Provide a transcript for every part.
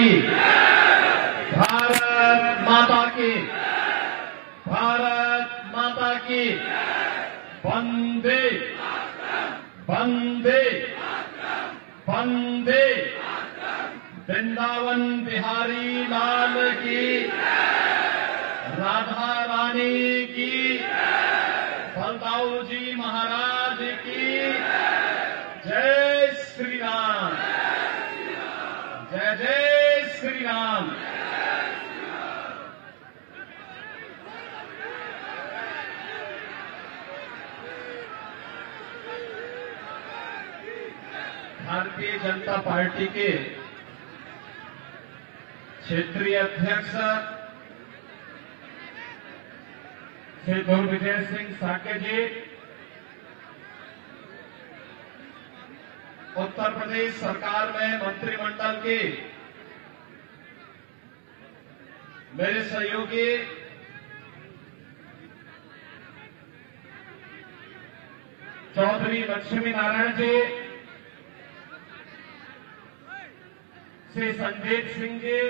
की, भारत माता की, भारत माता की। वंदे वंदे वंदे। वृंदावन बिहारी लाल की, राधा रानी की, बलदाऊ जी महाराज की। जय श्री राम, जय जय श्री राम। भारतीय जनता पार्टी के क्षेत्रीय अध्यक्ष श्री गुरविजय सिंह साके जी, उत्तर प्रदेश सरकार में मंत्रिमंडल के मेरे सहयोगी चौधरी लक्ष्मी नारायण जी, श्री संजीव सिंह जी,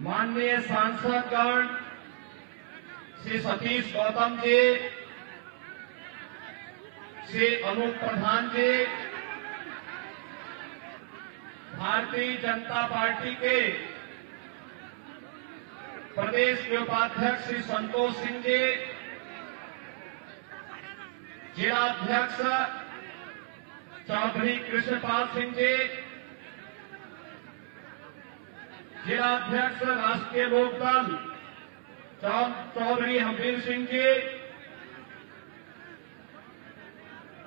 माननीय सांसदगण श्री सतीश गौतम जी, श्री अनूप प्रधान जी, भारतीय जनता पार्टी के प्रदेश के उपाध्यक्ष श्री संतोष सिंह जी, जिलाध्यक्ष चौधरी कृष्णपाल सिंह जी, जिलाध्यक्ष राष्ट्रीय लोकदल चौधरी हरवीर सिंह जी,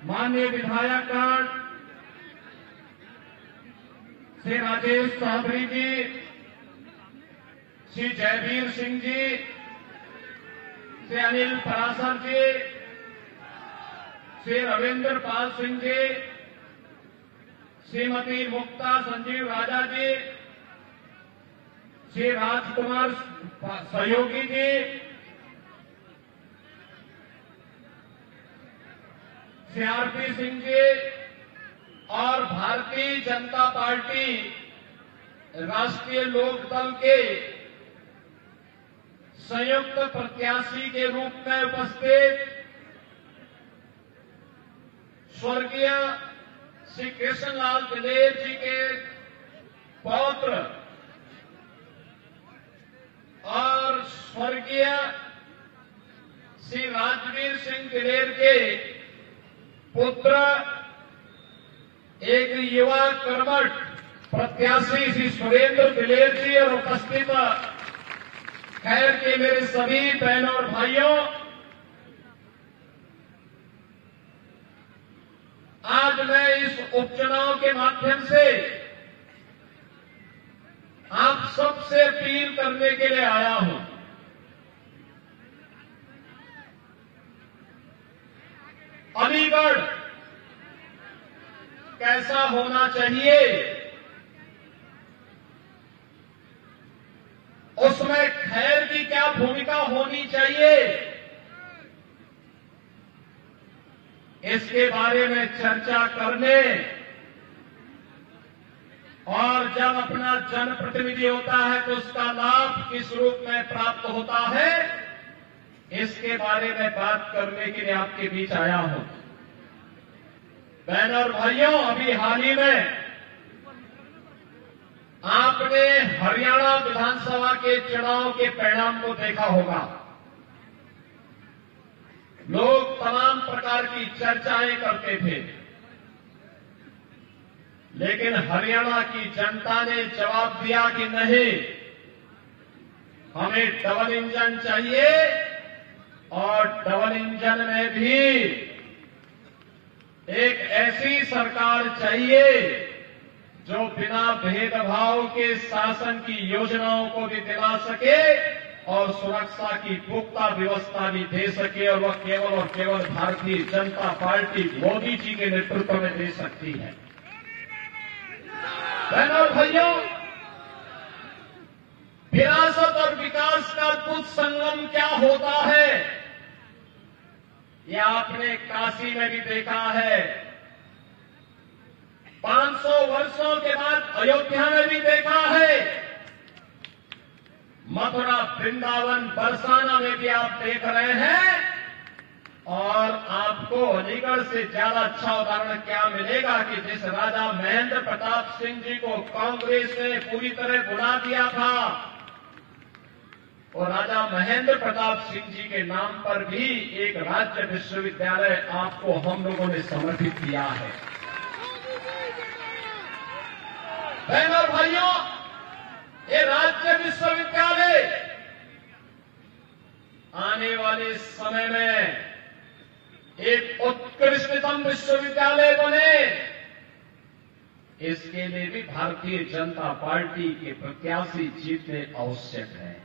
माननीय विधायकगण श्री राजेश चौधरी जी, श्री जयवीर सिंह जी, श्री अनिल पराशर जी, श्री रविंद्र पाल सिंह जी, श्रीमती मुक्ता संजीव राजा जी, श्री राजकुमार सहयोगी जी, श्री आरपी सिंह जी और भारतीय जनता पार्टी राष्ट्रीय लोकदल के संयुक्त प्रत्याशी के रूप में उपस्थित स्वर्गीय श्री कृष्णलाल दिलेर जी के पौत्र और स्वर्गीय श्री राजवीर सिंह दिलेर के पुत्र, एक युवा कर्मठ प्रत्याशी श्री सुरेंद्र दिलेर जी और उपस्थित खैर के मेरे सभी बहनों और भाइयों, आज मैं इस उपचुनाव के माध्यम से आप सबसे अपील करने के लिए आया हूं। अलीगढ़ कैसा होना चाहिए, उसमें खैर की क्या भूमिका होनी चाहिए, इसके बारे में चर्चा करने और जब अपना जनप्रतिनिधि होता है तो उसका लाभ किस रूप में प्राप्त होता है, इसके बारे में बात करने के लिए आपके बीच आया हूं। बहनों और भाइयों, अभी हाल ही में आपने हरियाणा विधानसभा के चुनाव के परिणाम को देखा होगा। लोग तमाम प्रकार की चर्चाएं करते थे, लेकिन हरियाणा की जनता ने जवाब दिया कि नहीं, हमें डबल इंजन चाहिए और डबल इंजन में भी एक ऐसी सरकार चाहिए जो बिना भेदभाव के शासन की योजनाओं को भी दिला सके और सुरक्षा की पुख्ता व्यवस्था भी दे सके, और वह केवल और केवल भारतीय जनता पार्टी मोदी जी के नेतृत्व में दे सकती है। बहनों और भाइयों, विरासत और विकास का अद्भुत संगम क्या होता है, यह आपने काशी में भी देखा है। 500 वर्षों के बाद अयोध्या में भी देखा है, मथुरा, वृंदावन, बरसाना में भी आप देख रहे हैं। और आपको अलीगढ़ से ज्यादा अच्छा उदाहरण क्या मिलेगा कि जिस राजा महेंद्र प्रताप सिंह जी को कांग्रेस ने पूरी तरह भुला दिया था, और राजा महेंद्र प्रताप सिंह जी के नाम पर भी एक राज्य विश्वविद्यालय आपको हम लोगों ने समर्पित किया है। बहनों और भाइयों, ये राज्य विश्वविद्यालय आने वाले समय में एक उत्कृष्टतम विश्वविद्यालय बने, इसके लिए भी भारतीय जनता पार्टी के प्रत्याशी जीतने आवश्यक है।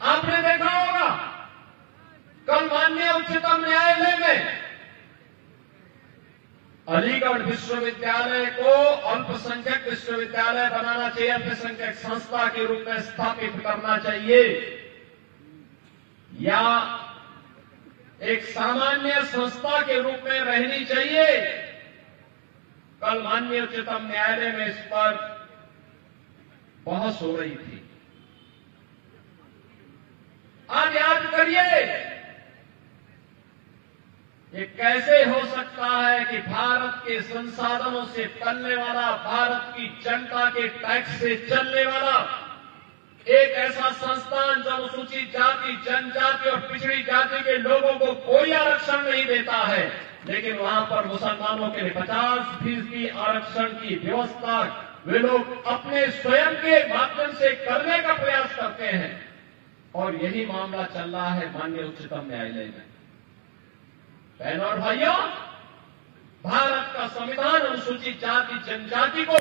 आपने देखा होगा कल माननीय उच्चतम न्यायालय में अलीगढ़ विश्वविद्यालय को अल्पसंख्यक विश्वविद्यालय बनाना चाहिए, अल्पसंख्यक संस्था के रूप में स्थापित करना चाहिए, या एक सामान्य संस्था के रूप में रहनी चाहिए। कल माननीय उच्चतम न्यायालय में इस पर बहस हो रही थी। आज याद करिए, ये कैसे हो सकता है कि भारत के संसाधनों से पलने वाला, भारत की जनता के टैक्स से चलने वाला एक ऐसा संस्थान जो अनुसूचित जाति, जनजाति और पिछड़ी जाति के लोगों को कोई आरक्षण नहीं देता है, लेकिन वहां पर मुसलमानों के लिए 50% आरक्षण की व्यवस्था वे लोग अपने स्वयं के माध्यम से करने का प्रयास करते हैं। और यही मामला चल रहा है माननीय उच्चतम न्यायालय में। बहनों और भाइयों, भारत का संविधान अनुसूचित जाति, जनजाति को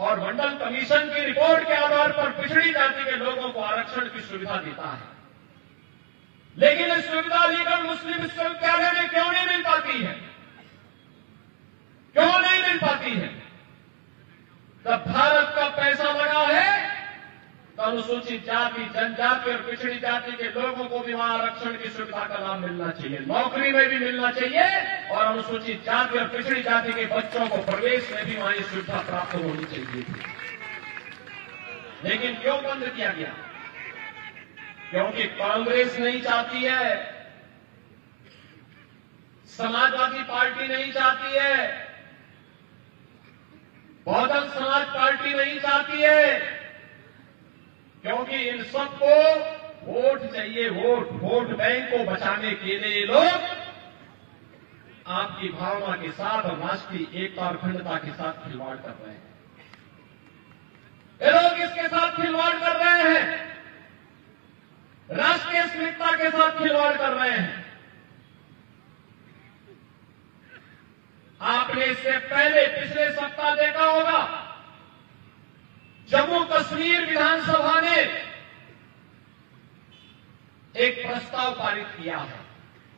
और मंडल कमीशन की रिपोर्ट के आधार पर पिछड़ी जाति के लोगों को आरक्षण की सुविधा देता है, लेकिन इस सुविधा अलीगढ़ मुस्लिम विश्वविद्यालय में क्यों नहीं मिल पाती है? क्यों नहीं मिल पाती है? जब भारत का पैसा लगा है तो अनुसूचित जाति, जनजाति और पिछड़ी जाति के लोगों को भी वहां आरक्षण की सुविधा का लाभ मिलना चाहिए, नौकरी में भी मिलना चाहिए, और अनुसूचित जाति और पिछड़ी जाति के बच्चों को प्रवेश में भी वहां ये सुविधा प्राप्त होनी चाहिए थी। लेकिन क्यों बंद किया गया? क्योंकि कांग्रेस नहीं चाहती है, समाजवादी पार्टी नहीं चाहती है, बहुजन समाज पार्टी नहीं चाहती है, क्योंकि इन सबको वोट चाहिए, वोट बैंक को बचाने के लिए लोग आपकी भावना के साथ और राष्ट्रीय एकता और अखंडता के साथ खिलवाड़ कर रहे हैं। ये लोग इसके साथ खिलवाड़ कर रहे हैं, राष्ट्रीय अस्मिता के साथ खिलवाड़ कर रहे हैं। आपने इससे पहले पिछले सप्ताह देखा होगा, जम्मू कश्मीर विधानसभा ने एक प्रस्ताव पारित किया है।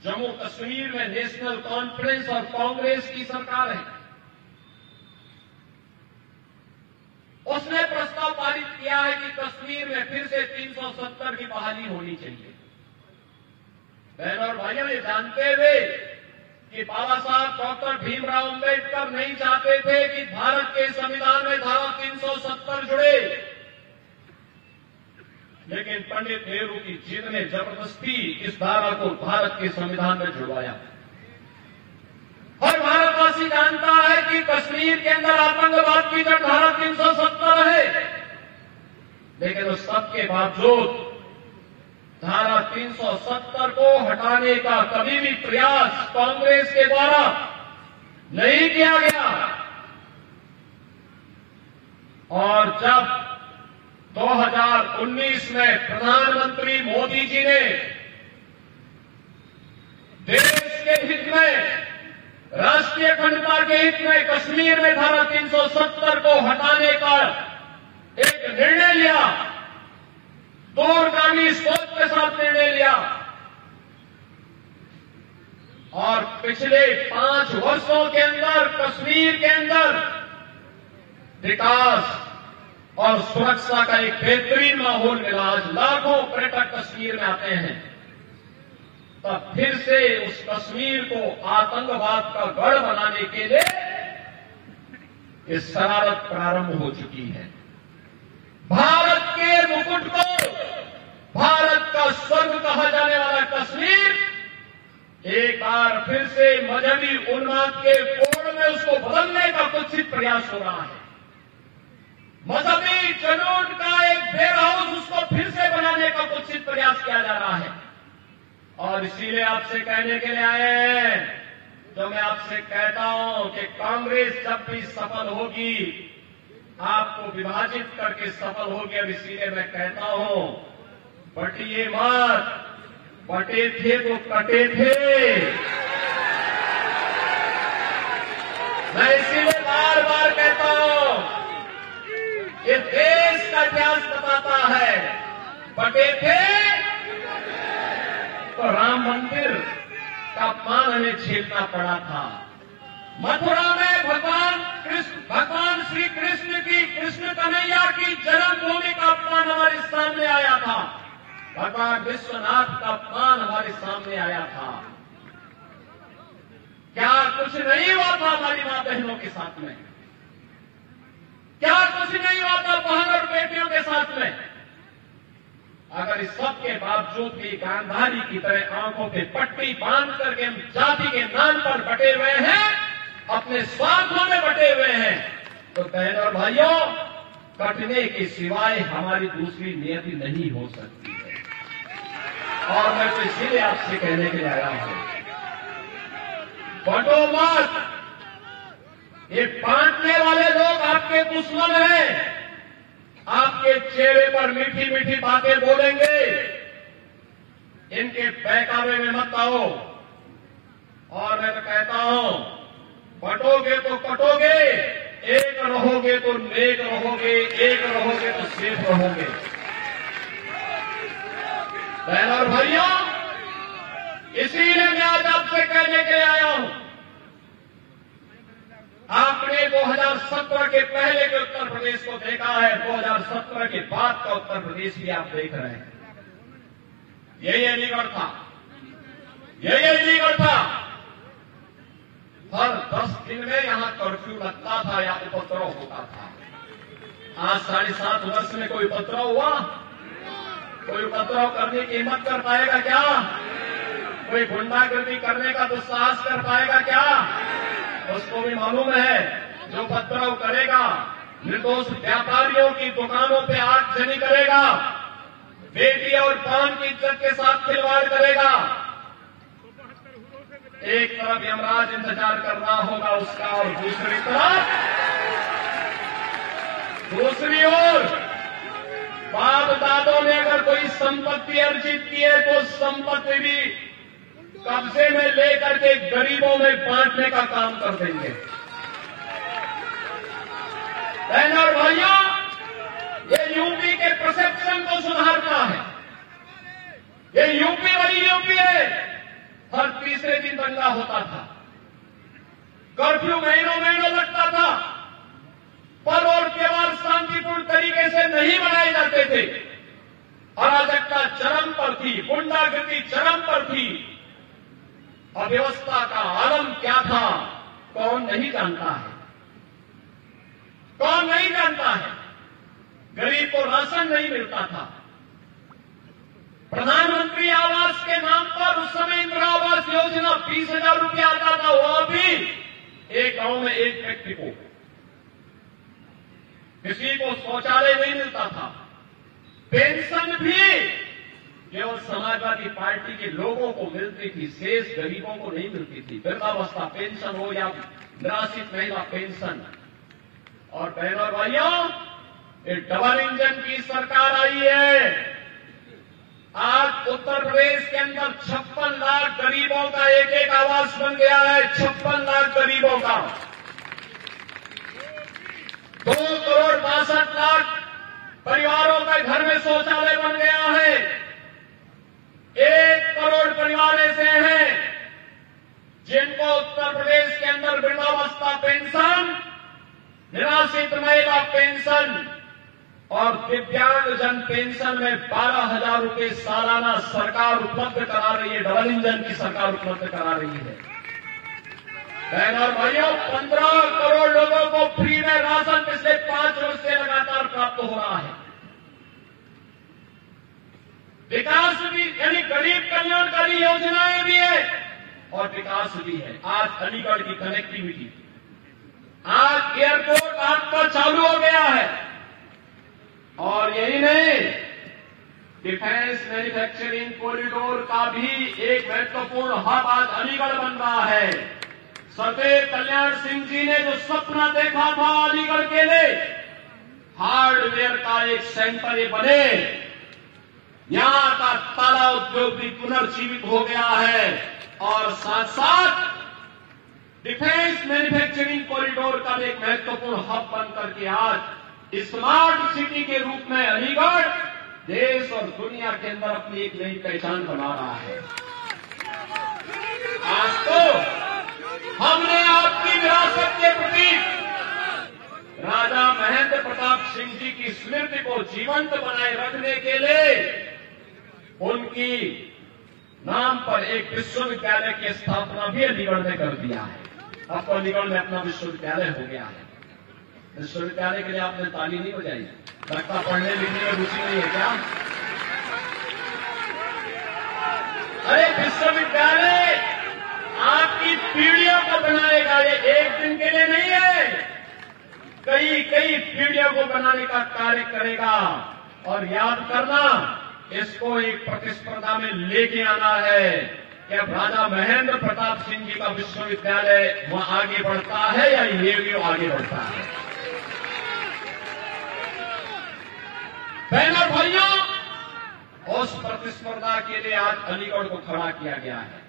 जम्मू कश्मीर में नेशनल कॉन्फ्रेंस और कांग्रेस की सरकार है, उसने प्रस्ताव पारित किया है कि कश्मीर में फिर से 370 की बहाली होनी चाहिए। बहनों और भाइयों, ये जानते हुए कि बाबा साहब डॉक्टर भीमराव अंबेडकर नहीं चाहते थे कि भारत के संविधान में धारा 370 जुड़े, लेकिन पंडित नेहरू की जिद ने जबरदस्ती इस धारा को भारत के संविधान में जुड़वाया। हर भारतवासी जानता है कि कश्मीर के अंदर आतंकवाद की जड़ धारा 370 है, लेकिन उस सबके बावजूद धारा 370 को हटाने का कभी भी प्रयास कांग्रेस के द्वारा नहीं किया गया। और जब 2019 में प्रधानमंत्री मोदी जी ने देश के हित में, राष्ट्रीय अखंडता के हित में कश्मीर में धारा 370 को हटाने का एक निर्णय लिया, दूरगामी सोच के साथ निर्णय लिया, और पिछले 5 वर्षों के अंदर कश्मीर के अंदर विकास और सुरक्षा का एक बेहतरीन माहौल मिला। आज लाखों पर्यटक कश्मीर में आते हैं। तब फिर से उस कश्मीर को आतंकवाद का गढ़ बनाने के लिए ये शरारत प्रारंभ हो चुकी है। भारत के मुकुट को, भारत का स्वर्ग कहा जाने वाला कश्मीर एक बार फिर से मजहबी उन्माद के कोण में उसको बदलने का कुत्सित प्रयास हो रहा है। मजहबी जुनून का एक बेयर हाउस उसको फिर से बनाने का कुत्सित प्रयास किया जा रहा है। और इसीलिए आपसे कहने के लिए आए हैं, जो मैं आपसे कहता हूं कि कांग्रेस जब भी सफल होगी आपको विभाजित करके सफल होगी। अब इसीलिए मैं कहता हूं, बटिए मत, बटे थे तो कटे थे। मैं इसीलिए बार बार कहता हूं, ये देश का इतिहास बताता है, बटे थे तो राम मंदिर का अपमान हमें झेलना पड़ा था। मथुरा में भगवान श्री कृष्ण की, कृष्ण कन्हैया की जन्मभूमि का अपमान हमारे सामने आया था। भगवान विश्वनाथ का अपमान हमारे सामने आया था। क्या कुछ नहीं हुआ था हमारी मां बहनों के साथ में? क्या कुछ नहीं हुआ था बहन और बेटियों के साथ में? अगर इस सब के बावजूद भी गांधारी की तरह आंखों पे पट्टी बांध करके हम जाति के नाम पर बटे हुए हैं, अपने स्वार्थों में बटे हुए हैं, तो बहन और भाइयों, कटने के सिवाय हमारी दूसरी नियति नहीं हो सकती है। और मैं तो इसीलिए आपसे कहने के लिए आया हूं, बटो मत। ये बांटने वाले लोग आपके दुश्मन हैं। आपके चेहरे पर मीठी मीठी बातें बोलेंगे, इनके बहकावे में मत आओ। और मैं तो कहता हूं, बटोगे तो कटोगे, एक रहोगे तो नेक रहोगे, एक रहोगे तो सेफ रहोगे। बहनों और भाइयों, इसीलिए मैं आज आपसे कहने के लिए आया हूं, आपने 2017 के पहले के उत्तर प्रदेश को देखा है, 2017 के बाद का उत्तर प्रदेश भी आप देख रहे हैं। यही अलीगढ़ था, यही अलीगढ़ था। हर 10 दिन में यहां कर्फ्यू लगता था या उपद्रव होता था। आज 7.5 वर्ष में कोई उपद्रव हुआ? कोई उपद्रव करने की हिम्मत कर पाएगा क्या? कोई गुंडागर्दी करने का दुस्साहस कर पाएगा क्या? उसको भी मालूम है, जो उपद्रव करेगा, निर्दोष व्यापारियों की दुकानों पे आगजनी करेगा, बेटी और बहन की इज्जत के साथ खिलवाड़ करेगा। एक तरफ यमराज इंतजार कर रहा होगा उसका, और दूसरी ओर बाप दादों ने अगर कोई संपत्ति अर्जित की है तो संपत्ति भी कब्जे में लेकर के गरीबों में बांटने का काम कर देंगे। बहनों और भाइयों, ये यूपी के परसेप्शन को सुधारना है। ये यूपी वही यूपी है, हर तीसरे दिन दंगा होता था, कर्फ्यू महीनों लगता था, पर्व और त्योहार शांतिपूर्ण तरीके से नहीं मनाए जाते थे, अराजकता चरम पर थी, गुंडागर्दी चरम पर थी, अव्यवस्था का आलम क्या था कौन नहीं जानता है, कौन नहीं जानता है। गरीब को राशन नहीं मिलता था। प्रधानमंत्री आवास के नाम पर उस समय इंदिरा आवास योजना 20,000 रुपया आता था, वह भी एक गांव में एक व्यक्ति को, किसी को शौचालय नहीं मिलता था। पेंशन भी केवल समाजवादी पार्टी के लोगों को मिलती थी, शेष गरीबों को नहीं मिलती थी। वृद्धावस्था पेंशन हो या निराश्रित महिला पेंशन। और बहनों और भाइयों, ये डबल इंजन की सरकार आई है। आज उत्तर प्रदेश के अंदर 56 लाख गरीबों का एक एक आवास बन गया है। 56 लाख गरीबों का 2,62,00,000 परिवारों का घर में शौचालय बन गया है। 1 करोड़ परिवार ऐसे हैं जिनको उत्तर प्रदेश के अंदर वृद्धावस्था पेंशन, निराश्रित महिला पेंशन और दिव्यांग जन पेंशन में 12,000 रुपये सालाना सरकार उपलब्ध करा रही है। डबल इंजन की सरकार उपलब्ध करा रही है। बहन और भाइयों, 15 करोड़ लोगों को फ्री में राशन पिछले 5 वर्ष से लगातार प्राप्त हो रहा है। विकास भी यानी गरीब कल्याणकारी योजनाएं भी है और विकास भी है। आज अलीगढ़ की कनेक्टिविटी, आज एयरपोर्ट आज पर चालू हो गया है। और यही नहीं, डिफेंस मैन्युफैक्चरिंग कॉरिडोर का भी एक महत्वपूर्ण हब आज अलीगढ़ बन रहा है। सदैव कल्याण सिंह जी ने जो सपना देखा था अलीगढ़ के लिए, हार्डवेयर का एक सेंटर ये बने, यहां का ताला उद्योग भी पुनर्जीवित हो गया है और साथ साथ डिफेंस मैन्युफैक्चरिंग कॉरिडोर का भी एक महत्वपूर्ण हब बनकर के आज स्मार्ट सिटी के रूप में अलीगढ़ देश और दुनिया के अंदर अपनी एक नई पहचान बना रहा है। आज तो हमने आपकी विरासत के प्रतीक राजा महेंद्र प्रताप सिंह जी की स्मृति को जीवंत बनाए रखने के लिए उनकी नाम पर एक विश्वविद्यालय की स्थापना भी अलीगढ़ में कर दिया है। अब तो अलीगढ़ में अपना विश्वविद्यालय हो गया है। विश्वविद्यालय के लिए आपने ताली नहीं बजाई, लगता पढ़ने लिखने में रुचि नहीं है क्या? अरे विश्वविद्यालय आपकी पीढ़ियों को बनाएगा, ये एक दिन के लिए नहीं है, कई कई पीढ़ियों को बनाने का कार्य करेगा। और याद करना, इसको एक प्रतिस्पर्धा में लेके आना है कि अब राजा महेंद्र प्रताप सिंह जी का विश्वविद्यालय वहां आगे बढ़ता है या ये भी आगे बढ़ता है। बहनों भाइयों, उस प्रतिस्पर्धा के लिए आज अलीगढ़ को खड़ा किया गया है।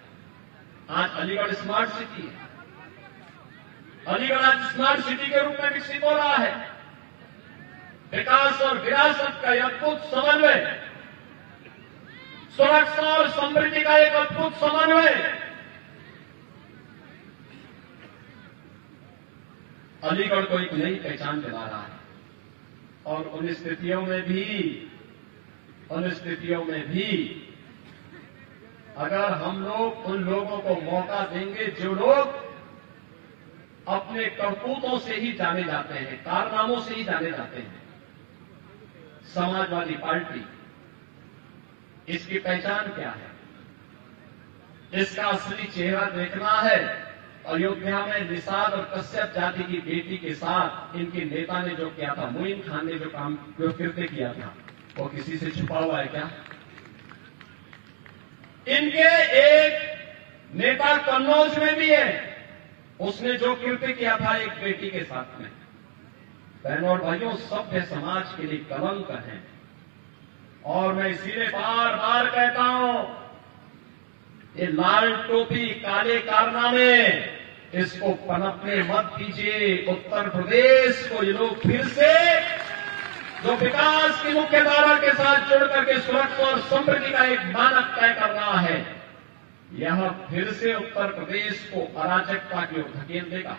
आज अलीगढ़ स्मार्ट सिटी है। अलीगढ़ आज स्मार्ट सिटी के रूप में विकसित हो रहा है। विकास और विरासत का यह अद्भुत समन्वय, सुरक्षा और समृद्धि का एक अद्भुत समन्वय अलीगढ़ को एक नई पहचान दिला रहा है। और उन स्थितियों में भी अगर हम लोग उन लोगों को मौका देंगे जो लोग अपने करतूतों से ही जाने जाते हैं, कारनामों से ही जाने जाते हैं। समाजवादी पार्टी, इसकी पहचान क्या है? इसका असली चेहरा देखना है। अयोध्या में निषाद और कश्यप जाति की बेटी के साथ इनके नेता ने जो किया था, मोइन खान ने जो कृत्य किया था, वो किसी से छुपा हुआ है क्या? इनके एक नेता कन्नौज में भी है, उसने जो कृत्य किया था एक बेटी के साथ में। बहनों और भाइयों, सभ्य समाज के लिए कलंक है। और मैं इसीलिए बार बार कहता हूं, ये लाल टोपी काले कारनामे, इसको पनपने मत दीजिए। उत्तर प्रदेश को ये लोग फिर से जो विकास की मुख्य धारा के साथ जुड़ करके सुरक्षा और समृद्धि का एक मानक तय कर रहा है, यह फिर से उत्तर प्रदेश को अराजकता की ओर धकेल देगा।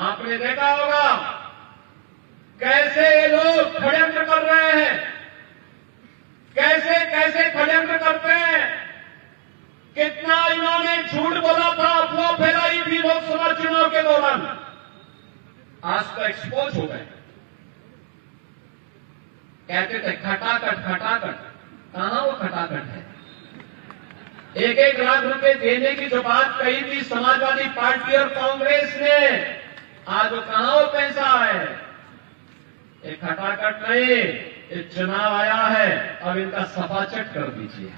आपने देखा होगा कैसे ये लोग षड्यंत्र कर रहे हैं, कैसे कैसे षड्यंत्र करते हैं। कितना इन्होंने झूठ बोला था, अफवाह फैलाई थी लोकसभा चुनाव के दौरान, आज तो एक्सपोज हो गए। कहते थे खटाखट खटाखट, कहां वो खटाखट है? 1-1 लाख रुपए देने की जो बात कही थी समाजवादी पार्टी और कांग्रेस ने, आज वो कहां वो पैसा है? ये खटाखट नहीं, ये चुनाव आया है, अब इनका सफाचट कर दीजिए,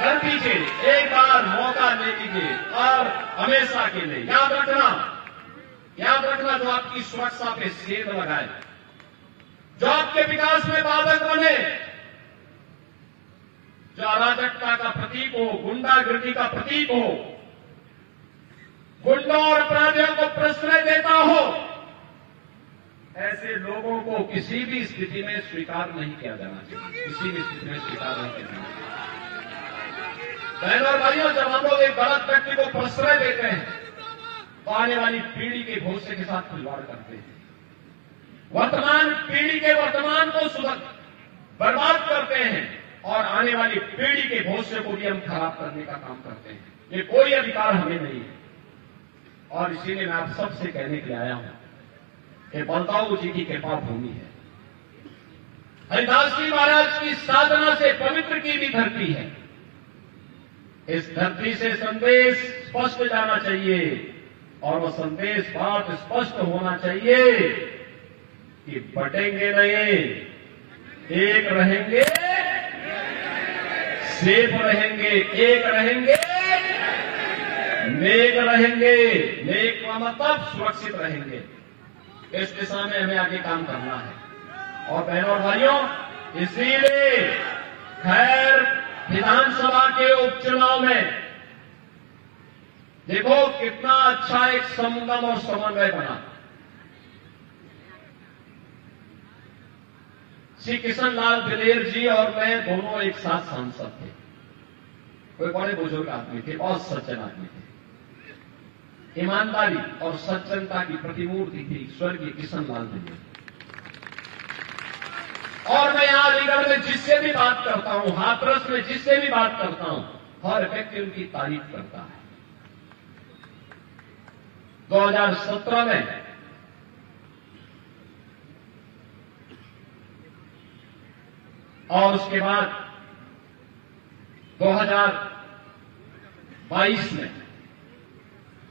कर दीजिए, एक बार मौका दे दीजिए। और हमेशा के लिए याद रखना, जो आपकी सुरक्षा पे सेंध लगाए, जो आपके विकास में बाधक बने, जो अराजकता का प्रतीक हो, गुंडागर्दी का प्रतीक हो, गुंडों और अपराधियों को प्रश्रय देता हो, ऐसे लोगों को किसी भी स्थिति में स्वीकार नहीं किया जाना चाहिए, किसी भी स्थिति में स्वीकार नहीं किया जाना चाहिए। बहनों और भाइयों, जब हम लोग एक गलत व्यक्ति को प्रश्रय देते हैं, तो आने वाली पीढ़ी के भविष्य के साथ खिलवाड़ करते हैं। वर्तमान पीढ़ी के वर्तमान को बर्बाद करते हैं और आने वाली पीढ़ी के भविष्य को भी हम खराब करने का काम करते हैं। ये कोई अधिकार हमें नहीं है। और इसीलिए मैं आप सबसे कहने के लिए आया हूं कि बलदाऊ जी की कृपा भूमि है, हरिदास जी महाराज की साधना से पवित्र की भी धरती है। इस धरती से संदेश स्पष्ट जाना चाहिए और वह संदेश बात स्पष्ट होना चाहिए कि बटेंगे नहीं, एक रहेंगे, सेफ रहेंगे, एक रहेंगे, नेक रहेंगे। नेक का मतलब सुरक्षित रहेंगे। इस दिशा में हमें आगे काम करना है। और बहनों और भाइयों, इसीलिए खैर विधानसभा के उपचुनाव में देखो कितना अच्छा एक संगम और समन्वय बना। श्री किशन लाल दिलेर जी और मैं दोनों एक साथ सांसद थे। कोई बड़े बुजुर्ग आदमी थे, बहुत सज्जन आदमी थे। ईमानदारी और सज्जनता की प्रतिमूर्ति थी स्वर्गीय किशन लाल दिलेर। और मैं यहां अलीगढ़ में जिससे भी बात करता हूं, हाथरस में जिससे भी बात करता हूं, हर व्यक्ति उनकी तारीफ करता है। 2017 में और उसके बाद 2022 में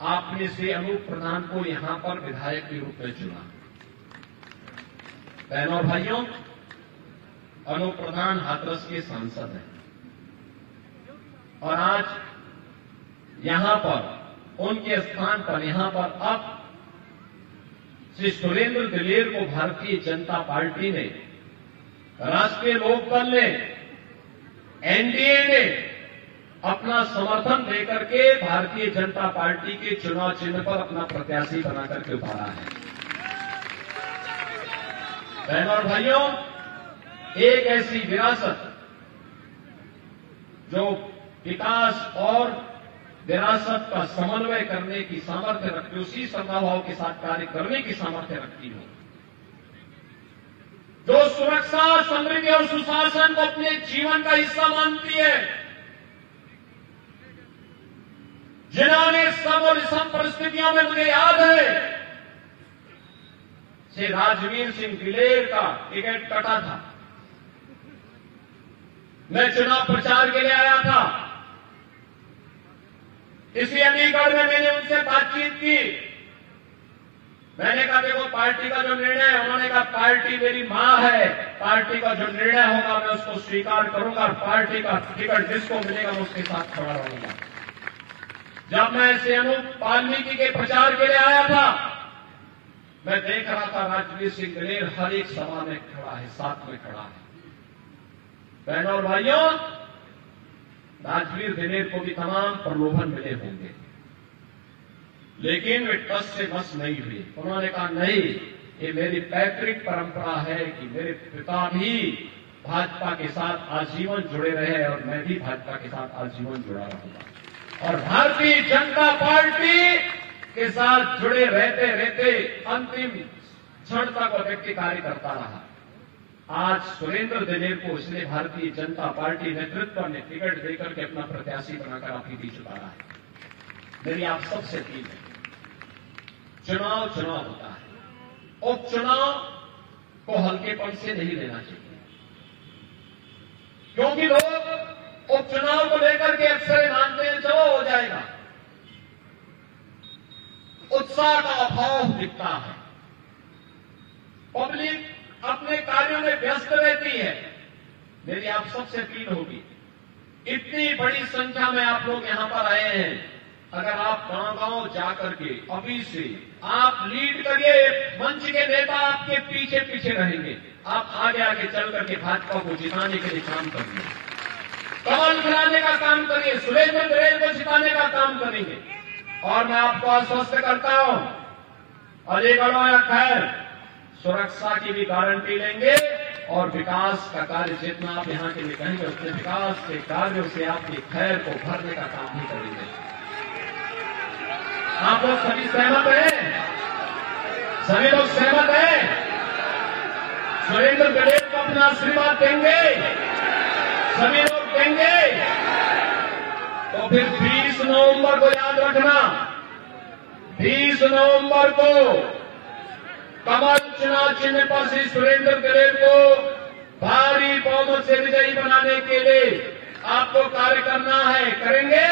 आपने से अनूप प्रधान को यहां पर विधायक के रूप में चुना। बहनों और भाइयों, अनूप प्रधान हाथरस के सांसद हैं और आज यहां पर उनके स्थान पर यहां पर अब श्री सुरेंद्र दिलेर को भारतीय जनता पार्टी ने, राष्ट्रीय लोकदल ने, एनडीए ने अपना समर्थन देकर के भारतीय जनता पार्टी के चुनाव चिन्ह पर अपना प्रत्याशी बनाकर के उतारा है। बहनों और भाइयों, एक ऐसी विरासत जो विकास और विरासत का समन्वय करने की सामर्थ्य रखती, उसी सद्भाव के साथ कार्य करने की सामर्थ्य रखती हो, जो सुरक्षा, समृद्धि और सुशासन को अपने जीवन का हिस्सा मानती है, जिन्होंने सब और सब परिस्थितियों में, मुझे याद है श्री राजवीर सिंह दिलेर का टिकट कटा था। मैं चुनाव प्रचार के लिए आया था। इसी अलीगढ़ में मैंने उनसे बातचीत की। मैंने कहा देखो पार्टी का जो निर्णय है, उन्होंने कहा पार्टी मेरी मां है, पार्टी का जो निर्णय होगा मैं उसको स्वीकार करूंगा और पार्टी का टिकट जिसको मिलेगा मैं उसके साथ खड़ा रहूंगा। जब मैं श्री अनूप वाल्मीकि के प्रचार के लिए आया था, मैं देख रहा था राजवीर सिंह दिलेर हर एक सभा में खड़ा है, साथ में खड़ा है। बहनों और भाइयों, राजवीर दिलेर को भी तमाम प्रलोभन मिले होंगे, लेकिन वे टस से मस नहीं हुए। उन्होंने कहा नहीं, ये मेरी पैतृक परंपरा है कि मेरे पिता भी भाजपा के साथ आजीवन जुड़े रहे और मैं भी भाजपा के साथ आजीवन जुड़ा रहूंगा। और भारतीय जनता पार्टी के साथ जुड़े रहते रहते अंतिम क्षण तक वो व्यक्ति कार्य करता रहा। आज सुरेंद्र दिलेर को इसलिए भारतीय जनता पार्टी नेतृत्व ने टिकट देकर के अपना प्रत्याशी बनाकर आपके बीच उतारा है। मेरी आप सबसे अपील है, चुनाव चुनाव होता है, उपचुनाव को हल्केपन से नहीं लेना चाहिए, क्योंकि लोग उपचुनाव को लेकर के अक्सर मानते हैं चलो हो जाएगा। उत्साह का अभाव दिखता है, पब्लिक अपने कार्यों में व्यस्त रहती है। मेरी आप सबसे अपील होगी, इतनी बड़ी संख्या में आप लोग यहां पर आए हैं, अगर आप गांव-गांव जाकर के अभी से आप लीड करिए, मंच के नेता आपके पीछे पीछे रहेंगे, आप आगे आगे चल करके भाजपा को जिताने के लिए काम करिए, कमल खिलाने का काम करिए, सुरेंद्र दिलेर को जिताने का काम करेंगे। और मैं आपको आश्वस्त करता हूं, अलीगढ़ या खैर सुरक्षा की भी गारंटी लेंगे और विकास का कार्य जितना आप यहां के लिए कहेंगे उतने विकास के कार्यों से आपकी खैर को भरने का काम भी करेंगे। आप लोग सभी सहमत हैं? सभी लोग सहमत हैं? सुरेंद्र गडेल को अपना आशीर्वाद देंगे? सभी लोग देंगे? तो फिर 20 नवंबर को याद रखना, 20 नवंबर को कमल चुनाव चिन्ह पर श्री सुरेंद्र गडेल को भारी बहुमत से विजयी बनाने के लिए आपको कार्य करना है। करेंगे?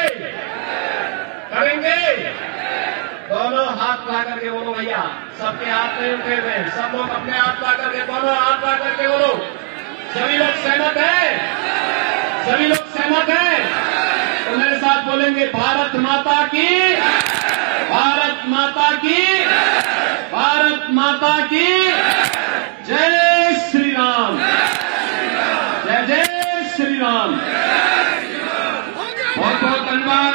करेंगे? दोनों हाथ ला करके बोलो भैया, सबके हाथ नहीं उठे हुए, सब लोग अपने हाथ ला करके, दोनों हाथ ला करके बोलो। सभी लोग सहमत हैं? सभी लोग सहमत हैं? तो मेरे साथ बोलेंगे, भारत माता की, भारत माता की, भारत माता की जय श्री राम, जय जय श्री राम। बहुत बहुत धन्यवाद।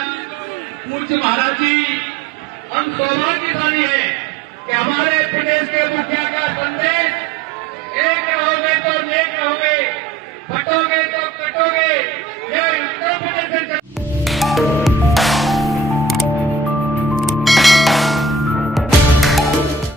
पूज्य महाराज जी, हम सौभाग्यशाली है कि हमारे प्रदेश के मुखिया का संदेश